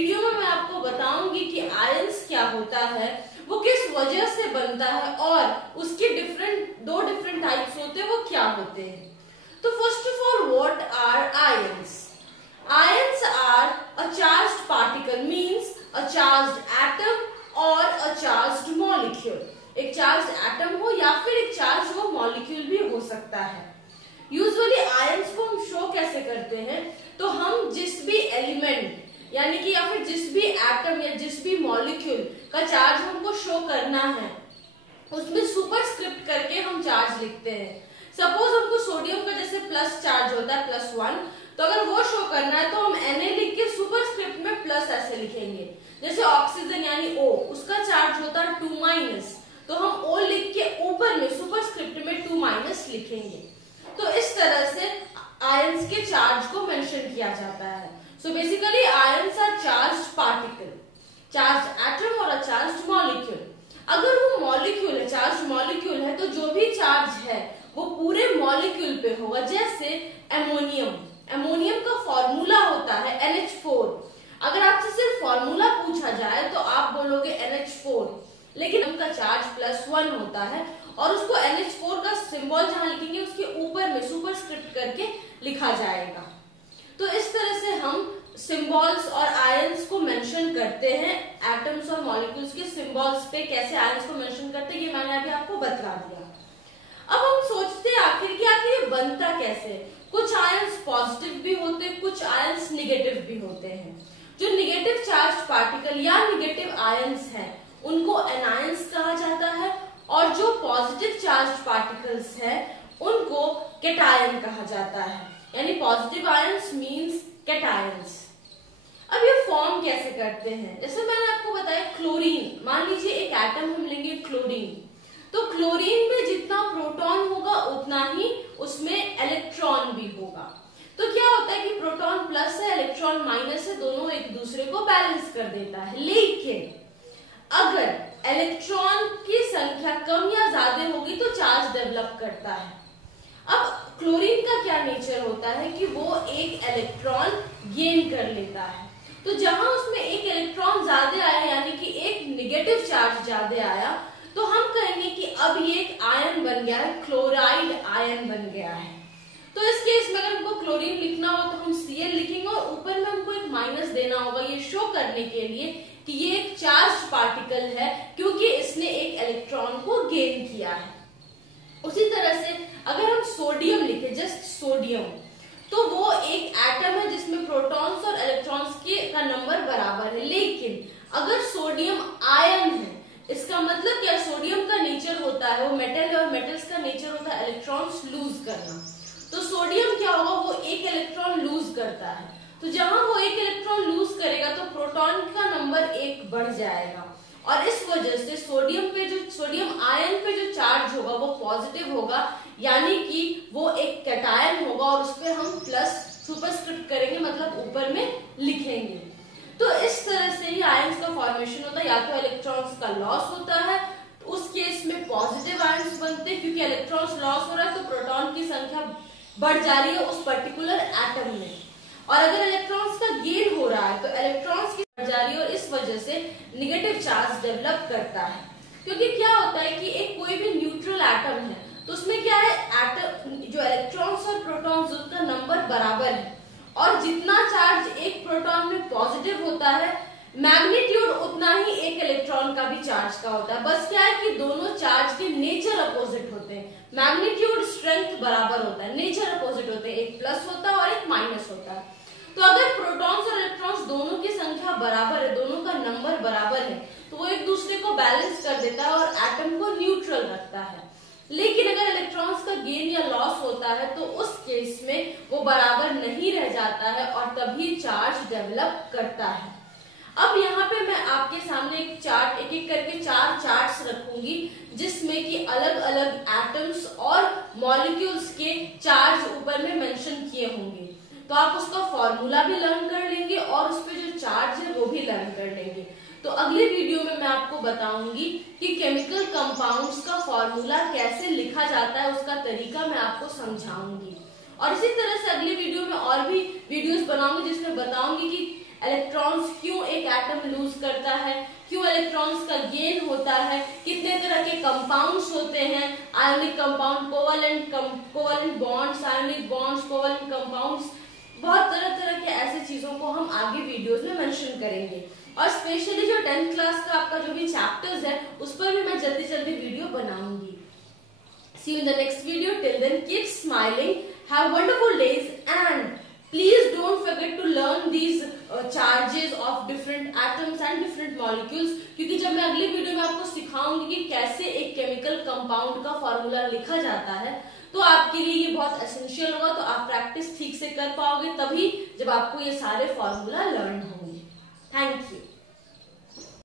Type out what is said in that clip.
Video में मैं आपको बताऊंगी कि आयंस क्या होता है, वो किस वजह से बनता है और उसके दो डिफरेंट टाइप्स होते हैं, वो क्या होते हैं। तो first of all, what are ions? Ions are a charged particle, means a charged atom or a charged molecule. एक charged atom हो या फिर एक charged वो molecule भी हो सकता है। Usually ions को हम show कैसे करते हैं? तो हम जिस भी element यानी कि या फिर जिस भी atom या जिस भी molecule का charge हमको show करना है, उसमें सुपरस्क्रिप्ट करके हम चार्ज लिखते हैं। सपोज हमको सोडियम का जैसे प्लस चार्ज होता है +1, तो अगर वो शो करना है तो हम Na लिख के सुपरस्क्रिप्ट में प्लस ऐसे लिखेंगे। जैसे ऑक्सीजन यानी O, उसका चार्ज होता है 2-, तो हम O लिख के ऊपर में सुपरस्क्रिप्ट में 2- लिखेंगे। तो इस तरह से आयंस के चार्ज को मेंशन किया जाता है। So basically ions are charged particle, charged atom और अ चार्ज्ड मॉलिक्यूल। अगर वो मॉलिक्यूल है, चार्ज मॉलिक्यूल है, तो जो भी चार्ज है वो पूरे मॉलिक्यूल पे होगा। जैसे एमोनियम का फॉर्मूला होता है NH4। अगर आपसे सिर्फ फॉर्मूला पूछा जाए तो आप बोलोगे NH4, लेकिन उनका चार्ज +1 होता है और उसको NH4 का सिंबल जहां लिखेंगे उसके ऊपर में सुपरस्क्रिप्ट करके लिखा जाएगा। तो इस तरह से हम सिंबल्स और आयंस को मेंशन करते हैं। एटम्स और मॉलिक्यूल्स के सिंबल्स पे कैसे आयंस को मेंशन करते हैं, ये मैंने अभी आपको बतला दिया। अब हम सोचते हैं आखिर ये बनता कैसे। कुछ आयंस पॉजिटिव भी होते हैं, कुछ आयंस निगेटिव भी होते हैं। जो निगेटिव चार्ज पार्टिकल या निगेटिव आयंस हैं उनको एनायंस कहा जाता है, और जो पॉजिटिव चार्ज पार्टिकल्स हैं उनको कैटायन कहा जाता है। यानी पॉजिटिव आयंस मींस कैटायंस। अब ये फॉर्म कैसे करते हैं, जैसे मैंने आपको बताया क्लोरीन, मान लीजिए एक एटम हम लेंगे क्लोरीन, तो क्लोरीन में जितना प्रोटॉन होगा उतना ही उसमें इलेक्ट्रॉन भी होगा। तो क्या होता है कि प्रोटॉन प्लस है, इलेक्ट्रॉन माइनस है, दोनों एक दूसरे को बैलेंस कर देता है। लेकिन अगर इलेक्ट्रॉन की संख्या कम या ज्यादा होगी तो चार्ज डेवलप करता है। अब क्लोरीन का क्या नेचर होता है कि वो एक इलेक्ट्रॉन गेन कर लेता है। तो जहां उसमें एक इलेक्ट्रॉन ज्यादा आया यानी कि एक निगेटिव चार्ज ज्यादा आया, तो हम कहेंगे कि अब ये एक आयन बन गया है, क्लोराइड आयन बन गया है। तो इस केस में अगर हमको क्लोरीन लिखना हो तो हम Cl लिखेंगे और ऊपर में हमको एक माइनस देना होगा, ये शो करने के लिए कि ये एक चार्ज पार्टिकल है क्योंकि इसने एक इलेक्ट्रॉन को गेन किया है। उसी तरह से अगर हम सोडियम लिखे, जस्ट सोडियम, तो वो एक एटम है जिसमें प्रोटॉन्स और इलेक्ट्रॉन्स का नंबर बराबर है। लेकिन अगर सोडियम आयन है, इसका मतलब क्या, सोडियम का नेचर होता है वो मेटल है और मेटल्स का नेचर होता है इलेक्ट्रॉन्स लूज करना। तो सोडियम क्या होगा, वो एक इलेक्ट्रॉन लूज करता है। तो जहां वो एक इलेक्ट्रॉन लूज करेगा तो प्रोटॉन का नंबर 1 बढ़ जाएगा, और इस वजह से सोडियम आयन पे जो चार्ज होगा वो पॉजिटिव होगा, यानी कि वो एक कैटायन होगा और उस पर हम प्लस सुपरस्क्रिप्ट करेंगे, मतलब ऊपर में लिखेंगे। तो इस तरह से ही आयंस का फॉर्मेशन होता है। या तो इलेक्ट्रॉन्स का लॉस होता है, तो उस केस में पॉजिटिव आयंस बनते हैं क्योंकि इलेक्ट्रॉन्स लॉस हो रहा है तो प्रोटॉन की संख्या बढ़ जा रही है उस पर्टिकुलर एटम में। और अगर इलेक्ट्रॉन्स का गेन हो रहा है तो इलेक्ट्रॉन्स की बढ़ जा रही है और इस वजह से निगेटिव चार्ज डेवलप करता है। क्योंकि क्या होता है कि एक कोई भी न्यूट्रल एटम है तो उसमें क्या है, एटम जो इलेक्ट्रॉन्स और प्रोटॉन्स उनका नंबर बराबर है, और जितना चार्ज एक प्रोटॉन में पॉजिटिव होता है मैग्नीट्यूड उतना ही एक इलेक्ट्रॉन का भी चार्ज का होता है। बस क्या है कि दोनों चार्ज के नेचर अपोजिट होते हैं, मैग्नीट्यूड स्ट्रेंथ बराबर होता है, नेचर अपोजिट होते हैं, एक प्लस होता है और एक माइनस होता है। तो अगर प्रोटॉन्स और इलेक्ट्रॉन्स दोनों की संख्या बराबर है, दोनों का नंबर बराबर है, तो वो एक दूसरे को बैलेंस कर देता है और एटम को न्यूट्रल रखता है। लेकिन अगर इलेक्ट्रॉन्स का गेन या लॉस होता है तो उस केस में वो बराबर नहीं रह जाता है और तभी चार्ज डेवलप करता है। अब यहाँ पे मैं आपके सामने एक चार्ट, एक एक करके 4 चार्ट्स रखूंगी जिसमें कि अलग अलग एटम्स और मॉलिक्यूल्स के चार्ज ऊपर में मेंशन किए होंगे। तो आप उसका फॉर्मूला भी लर्न कर लेंगे और उस पे जो चार्ज है वो भी लर्न कर लेंगे। तो अगले वीडियो में मैं आपको बताऊंगी कि केमिकल कंपाउंड्स का फॉर्मूला कैसे लिखा जाता है, उसका तरीका मैं आपको समझाऊंगी। और इसी तरह से अगले वीडियो में और भी वीडियोस बनाऊंगी जिसमें बताऊंगी कि इलेक्ट्रॉन्स क्यों एक एटम लूज करता है, क्यों इलेक्ट्रॉन्स का गेन होता है, कितने तरह के कंपाउंड्स होते हैं, ionic compound, covalent bonds, ionic bonds, covalent compounds, बहुत तरह तरह के ऐसे चीजों को हम आगे वीडियोस में मेंशन करेंगे। और स्पेशली जो 10th क्लास का आपका जो भी चैप्टर्स है उस पर भी मैं जल्दी जल्दी वीडियो बनाऊंगी। See you in the next video. Till then, keep smiling, have wonderful days, and please don't forget to learn these charges of different atoms and different molecules, क्योंकि जब मैं अगली वीडियो में आपको सिखाऊंगी कि कैसे एक केमिकल कंपाउंड का फॉर्मूला लिखा जाता है, तो आपके लिए ये बहुत एसेंशियल होगा, तो आप प्रैक्टिस ठीक से कर पाओगे तभी जब आपको ये सारे फॉर्मूला लर्न होंगे। Thank you.